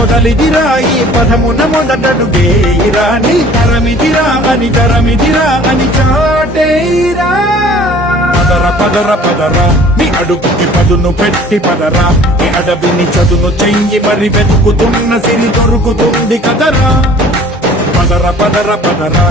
మొదలిదిరా ఈ పదమున మొదటడుగేరా నీ తరమిదిరా అని తరమిదిరా అని చాటేరా పదర పదర పదరా నీ అడుగుకి పదును పెట్టి పదరా. నీ అడవిని చదును చెయ్యి మరి వెతుకుతున్న సిరి దొరుకుతుంది కదరా. పదర పదర పదరా